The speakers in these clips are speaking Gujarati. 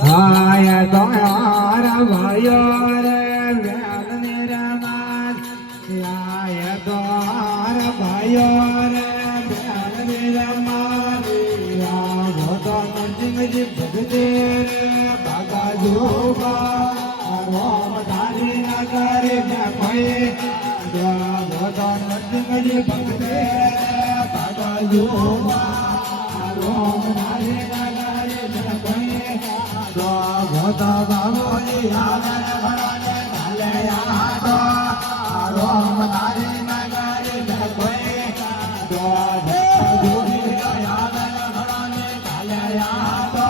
આય તો યાર ભાઈઓ રે વેલ નિરમાન આય તો યાર ભાઈઓ રે વેલ નિરમાન આવો તો નરસિંહજી ભગતે રે બાબા જોગા રોમ ધારી નગરે કોઈ આવો તો નરસિંહજી ભગતે રે બાબા જોગા રોમ ધારી નગરે કોઈ ભોતા બાબોજી આગળ ભણાને કાલે યાદો રોમ તારી નગરી કોઈ જોગી આગળ ભણાને કાલે યાદો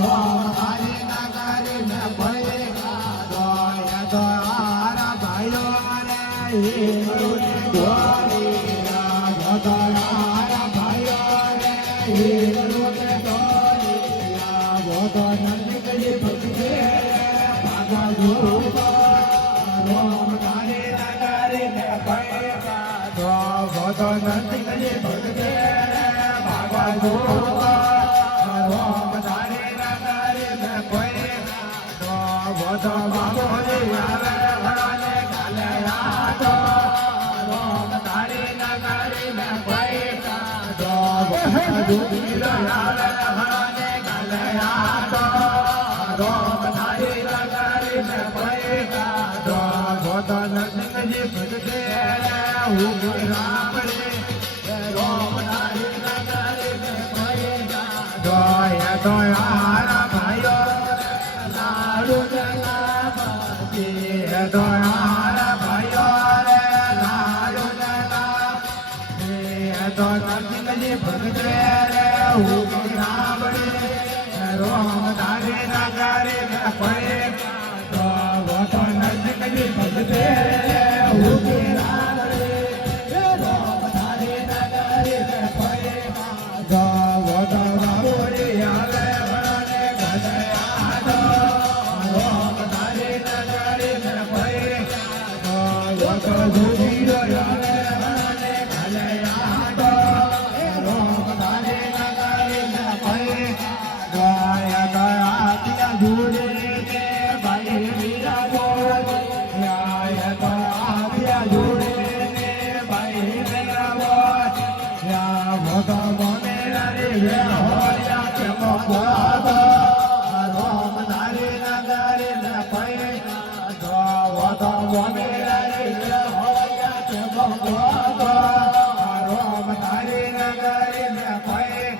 રોમ તારી નગરી કોઈ તો આરા ભાઈઓ રે આરા ભાઈઓ રે નરસિંહજી ભગતે બાબા જોગા રોમ તારી નગરી કોઈ ભોતો નરસિંહજી ભગતે બાબા જોગા રોમ તારી નગરી કોઈ ભોતો બાબોજી આગળ ભણાને કાલે યાદો રોમ તારી નગરી કોઈ જોગી આગળ ભણાને કાલે યાદો રોમ તારી નગરી કોઈ ભોતો નરસિંહજી ભગતે હું રામ રે રોમ તારી નગરી કોઈ દોયા દોયા ભાઈઓ લાડુ જલાપતિ દોયા ભાઈઓ રે લાડુ જલાપતિ તો નરસિંહજી ભગતે રે હું રામ રે રોમ તારી નગરી કોઈ ભોતો નરસિંહજી ભગતે હું રામ રે રોમ તારી નગરી કોઈ ભોતો બાબોજી આગળ ભણાને કાલે યાદો રોમ તારી નગરી કોઈ ભોતો જોગી આગળ ભણાને કાલે યાદો રોમ તારી નગરી કોઈ ગાયા ગાયા પિયા જોડે કે ભાઈ મીરા બોલ ગાયા ગાયા પિયા જોડે કે ભાઈ મીરા બોલ યા ભોતો બોને રે વે હોયા કે મોગો રોમ તારી નગરી કોઈ ભોતો બોને રે વે હોયા કે મોગો રોમ તારી નગરી કોઈ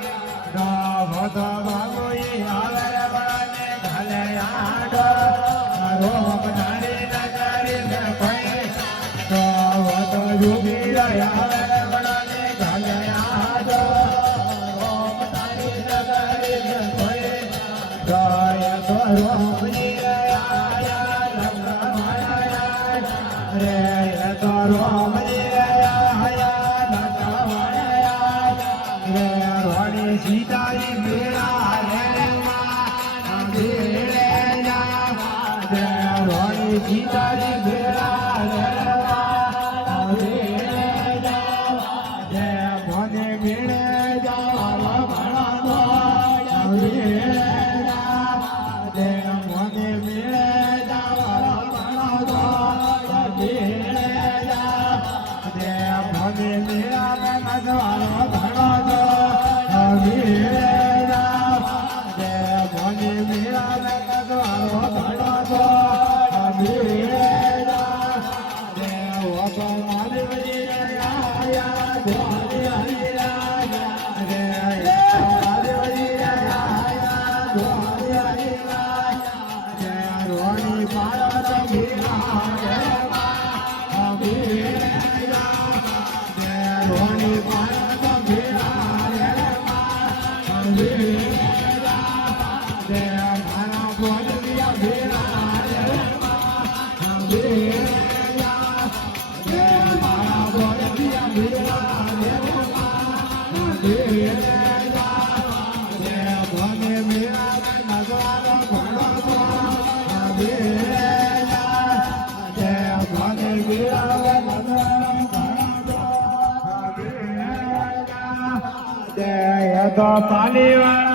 ભોતો બાબોજી આગળ ભણાને કાલે યાદો રોમ તારી નગરી કોઈ ભોતો જોગી આગળ ભણાને કાલે યાદો રોમ તારી નગરી કોઈ ગાય તો રોમજી આયા લંકા રે તો રોમજી આયા લંકા રે રોણી સીતાજી મેળા રે મેળે જા રોણી સીતાજી મેળા રે મેળે જા મને મેળે જા ભણાનો મેળે જા મને મેળે જા ભણાનો મેળે જા મને મેળા નગવાળો ભણાનો તો પાલીવાળા